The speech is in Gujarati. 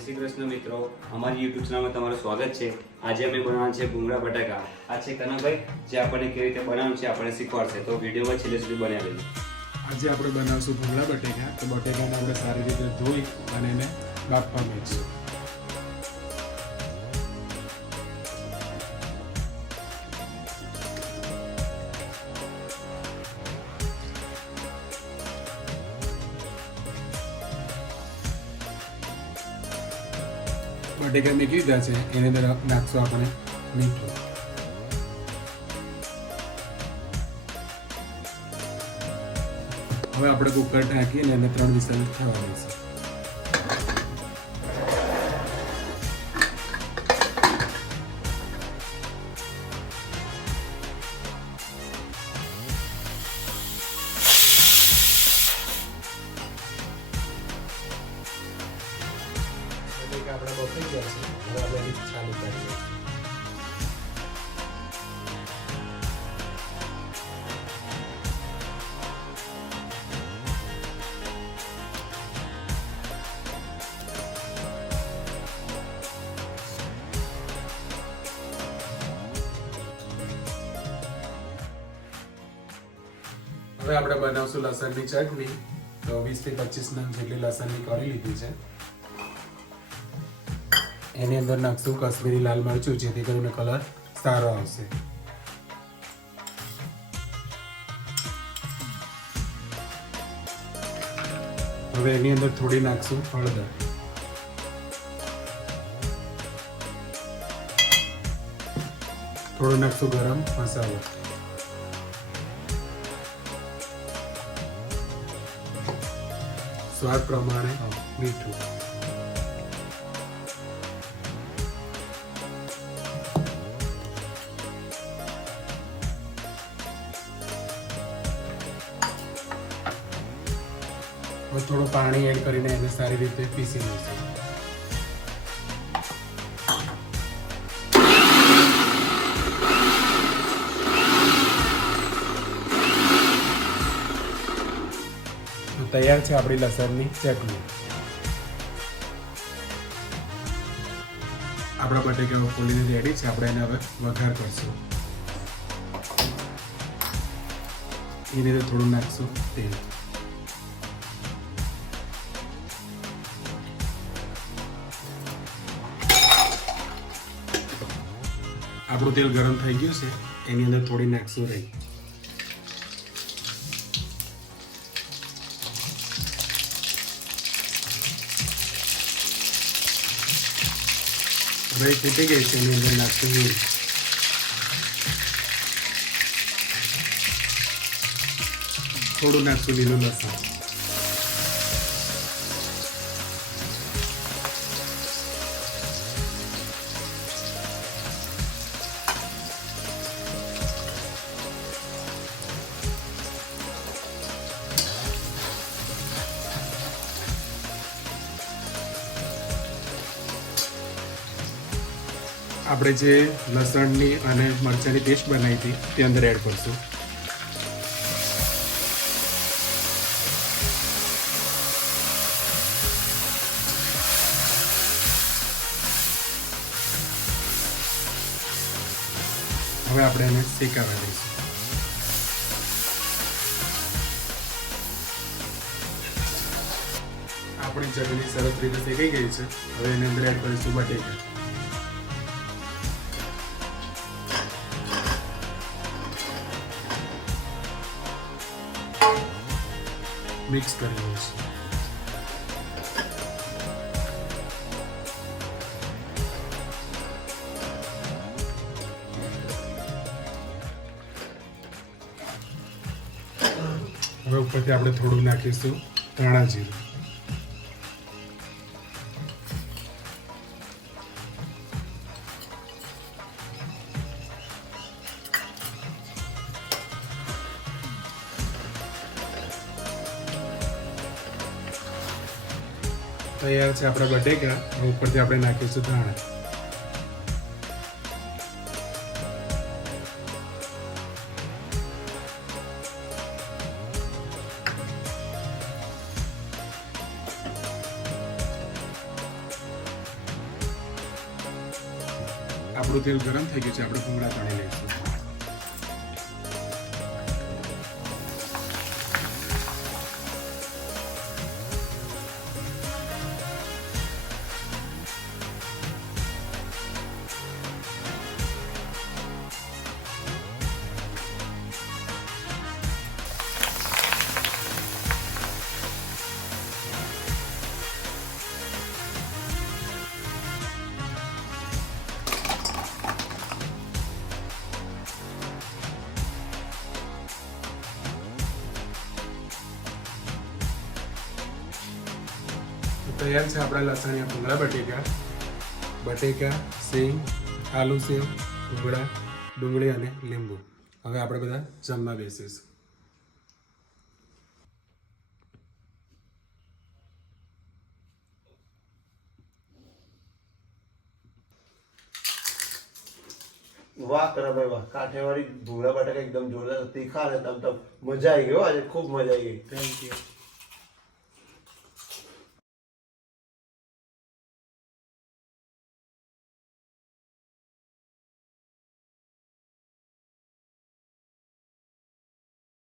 જય શ્રી કૃષ્ણ મિત્રો, અમારી યુટ્યુબ ચેનલમાં તમારું સ્વાગત છે। આજે અમે બનાવવાના છે ભૂંગળા બટાકા। આ છે કનકભાઈ, જે આપણને કેવી રીતે બનાવવાનું છે આપણને શીખવાડશે, તો વિડીયોમાં છેલ્લે સુધી બન્યા રહેજો। આજે આપણે બનાવશું ભૂંગળા બટેકા। તો બટેકાને આપણે સારી રીતે ધોઈ અને એને બાફવા મૂકીશું। બટેકા મેકી દીધા છે, એની અંદર નાખશું આપણે મીઠું। હવે આપણે કુકર ઢાંકીને એને 3 વિસલ થવા દઈશું। આપણા બફાઈ ગયા છે, હવે આપણે ચાલુ કરીએ। હવે આપણે બનાવશું લસણની ચટણી। તો 20 થી 25 નંગ જેટલી લસણની કરી લીધી છે। એની અંદર નાખશું કાશ્મીરી લાલ મરચું, જેથી કરીને કલર સારો આવશે। હવે એની અંદર થોડી નાખશું હળદર, થોડો નાખશું ગરમ મસાલો, સ્વાદ પ્રમાણે મીઠું, થોડું પાણી એડ કરીને એને સારી રીતે પીસી લઈશું। તો તૈયાર છે આપણી લસણની ચટણી। આપણા બટેકા ફોલીને રેડી છે, આપણે એને હવે વઘાર કરશું। એની અંદર થોડું નાખશું તેલ, આપણું તેલ ગરમ થઈ ગયું છે, એની અંદર થોડી નાખશું રાઈ, રાઈ ફૂટી ગઈ છે, એની અંદર નાખશું હિંગ, થોડું નાખશું લીલું લસણ, આપણે જે લસણની અને મરચાંની પેસ્ટ બનાવી હતી તે અંદર એડ કરશું। હવે આપણે એને શેકાવા દઈશું। આપણી ચટણી સરસ રીતે શેકાઈ ગઈ છે, હવે એની અંદર એડ કરીશું બટેકા। મિક્સ કરી લઈશું। હવે ઉપરથી આપણે થોડું નાખીશું ધાણા જીરું, તૈયાર છે આપણા બટેકા। ઉપરથી આપણે નાખીશું ધાણા, આપણું તેલ ગરમ થઈ ગયું છે, આપણે ભૂંગળા તળી લઈશું. તૈયાર છે આપણા લસણિયા ભૂંગળા બટેકા, સેવ, આલુ સેવ, ભૂંગળા, ડુંગળી અને લીંબુ. હવે આપણે બધા જમવા બેસીશું. વાહ કરાભાઈ વાહ, કાઠિયાવાડી ભૂંગળા બટાકા એકદમ જોરદાર તીખા અને તમ મજા આવી ગઈ હો, આજે ખૂબ મજા આવી ગઈ. Thank you.